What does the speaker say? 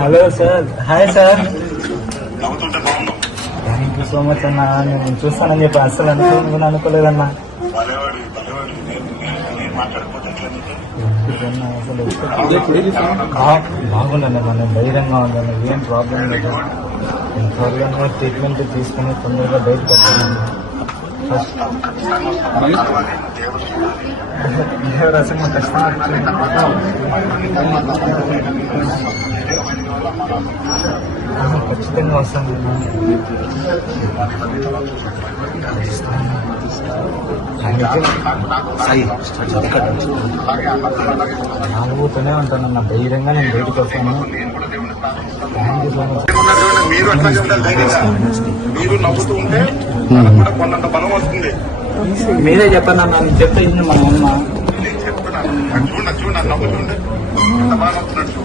Hello sir, hi sir. Thank you so much అన్న. నేను చూస్తానని చెప్పి అసలు అనుకోలేదన్నా. బాగుండండి మన ధైర్యంగా ఉందండి, ఏం ప్రాబ్లం లేదు. త్వరగా ట్రీట్మెంట్ తీసుకుని తొందరగా బయటకు వస్తానండి. ఫస్ట్ దేవరాశి ఖచ్చితంగా వస్తాను. నాలుగుతూనే ఉంటానన్న, ధైర్యంగా నేను బయటకు వస్తాను. Thank you so much. మీరు నవ్వుతూ ఉంటే కొన్నంత బలం వస్తుంది. మీరే చెప్పండి అన్న, నేను చెప్తే మన అమ్మ చెప్తున్నాను. చూడండి నవ్వుతుంటే ఎంత బాగా నవ్వుతున్నట్టు.